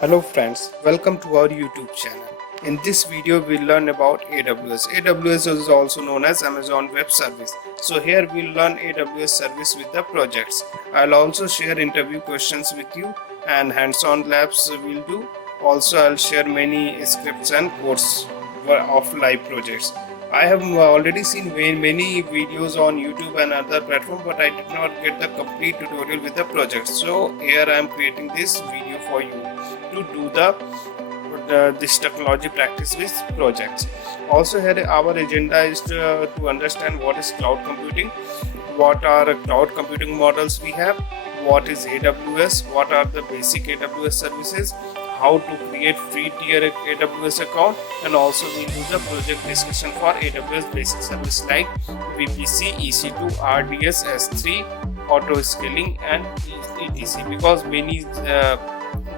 Hello friends, welcome to our YouTube channel. In this video we'll learn about AWS. AWS is also known as Amazon Web Service. So here we'll learn AWS service with the projects. I'll also share interview questions with you and hands-on labs we'll do. Also I'll share many scripts and codes of live projects. I have already seen many videos on YouTube and other platforms, but I did not get the complete tutorial with the project. So here I am creating this video for you to do this technology practice with projects. Also here our agenda is to understand what is cloud computing, what are cloud computing models we have, what is AWS, what are the basic AWS services, how to create free tier AWS account, and also we do the project discussion for AWS basic service like VPC, EC2, RDS, S3, auto scaling and etc, because many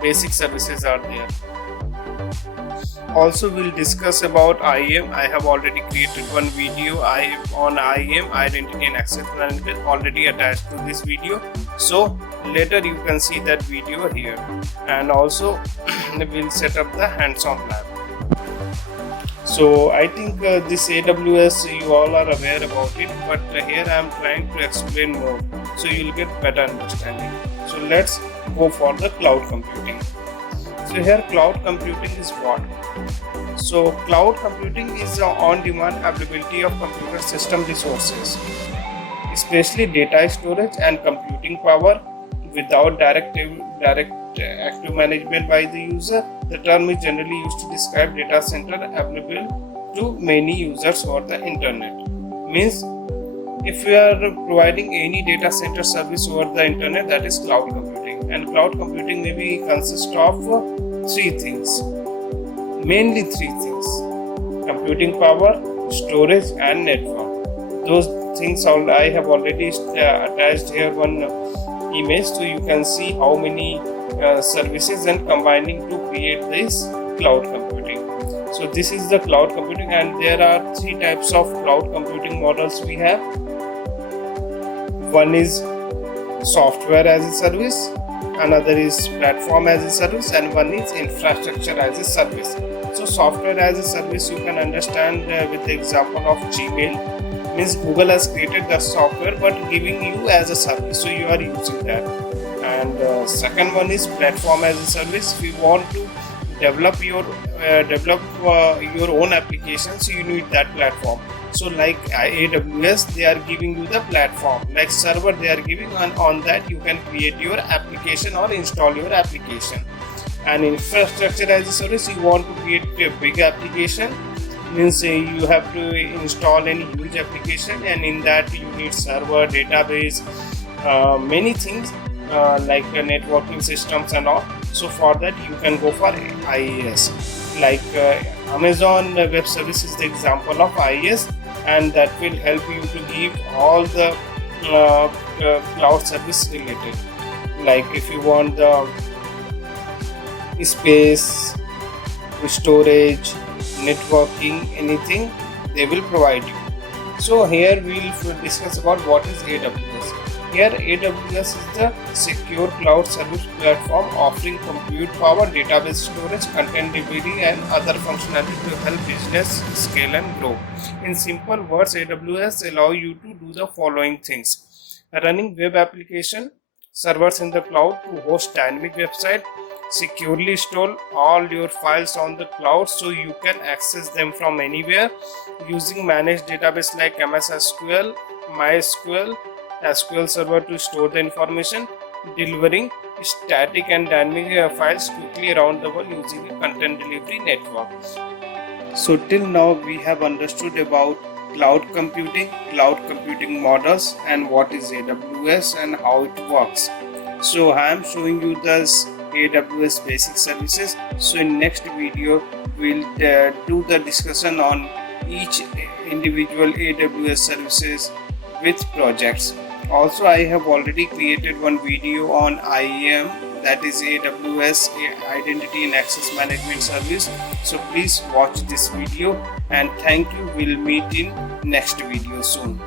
basic services are there. Also we'll discuss about IAM. I have already created one video on IAM, identity and access management, already attached to this video, so later you can see that video here. And also we'll set up the hands-on lab. So I think this AWS you all are aware about it, but here I am trying to explain more so you'll get better understanding. So let's go for the cloud computing. So here cloud computing is what? So cloud computing is the on-demand availability of computer system resources, especially data storage and computing power, without direct active management by the user. The term is generally used to describe data center available to many users over the internet. Means if you are providing any data center service over the internet, that is cloud computing. And cloud computing maybe consists of mainly three things: computing power, storage and network. Those things I have already attached here one image, so you can see how many services and combining to create this cloud computing. So this is the cloud computing, and there are three types of cloud computing models we have. One is software as a service, another is platform as a service, and one is infrastructure as a service. So software as a service you can understand with the example of Gmail. Means Google has created the software but giving you as a service, so you are using that. And second one is platform as a service. We want to develop your own application, so you need that platform. So like AWS, they are giving you the platform, like server they are giving, and on that you can create your application or install your application. And infrastructure as a service, you want to create a big application, means you have to install any huge application, and in that you need server, database, many things like networking systems and all. So for that you can go for IaaS. Like Amazon Web Service is the example of IaaS, and that will help you to give all the cloud service related. Like if you want the space, storage, networking, anything, they will provide you. So here we will discuss about what is AWS. Here AWS is the secure cloud service platform offering compute power, database storage, content delivery and other functionality to help business scale and grow. In simple words, AWS allow you to do the following things: running web application, servers in the cloud to host dynamic website, securely store all your files on the cloud so you can access them from anywhere, using managed database like MS SQL, MySQL, SQL Server to store the information, delivering static and dynamic files quickly around the world using a content delivery network. So till now we have understood about cloud computing models, and what is AWS and how it works. So I am showing you this AWS basic services. So in next video we'll do the discussion on each individual AWS services with projects. Also I have already created one video on IAM, that is AWS Identity and Access Management Service. So please watch this video, and thank you. We'll meet in next video soon.